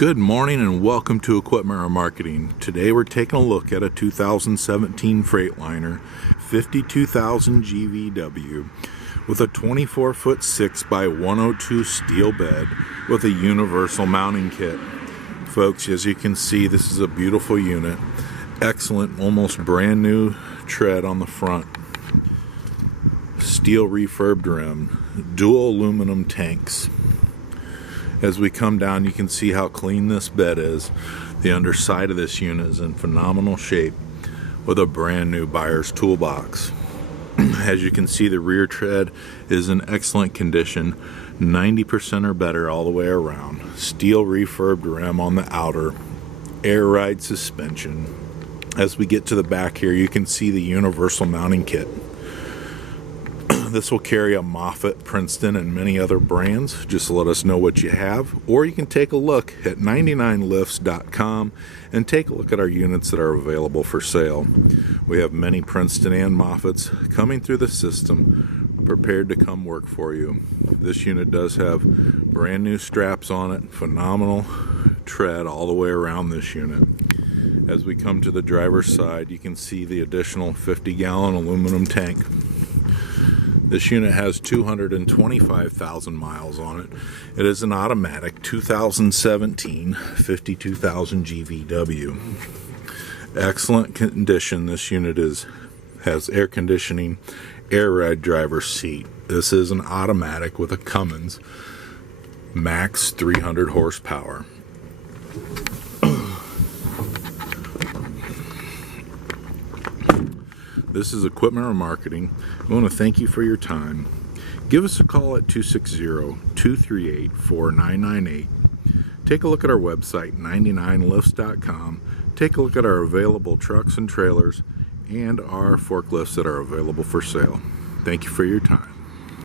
Good morning and welcome to Equipment Remarketing. Today we're taking a look at a 2017 Freightliner 52,000 GVW with a 24-foot 6x102 steel bed with a universal mounting kit. Folks, as you can see, this is a beautiful unit. Excellent, almost brand new tread on the front. Steel refurbed rim, dual aluminum tanks. As we come down, you can see how clean this bed is. The underside of this unit is in phenomenal shape with a brand new buyer's toolbox. As you can see, the rear tread is in excellent condition, 90% or better all the way around. Steel refurbed rim on the outer, air ride suspension. As we get to the back here, you can see the universal mounting kit. This will carry a Moffett, Princeton, and many other brands. Just let us know what you have. Or you can take a look at 99lifts.com and take a look at our units that are available for sale. We have many Princeton and Moffetts coming through the system, prepared to come work for you. This unit does have brand new straps on it, phenomenal tread all the way around this unit. As we come to the driver's side, you can see the additional 50-gallon aluminum tank. This unit has 225,000 miles on it. It is an automatic 2017 52,000 GVW. Excellent condition. This unit has air conditioning, air ride driver's seat. This is an automatic with a Cummins max 300 horsepower. This is Equipment Remarketing. I want to thank you for your time. Give us a call at 260-238-4998. Take a look at our website, 99lifts.com. Take a look at our available trucks and trailers and our forklifts that are available for sale. Thank you for your time.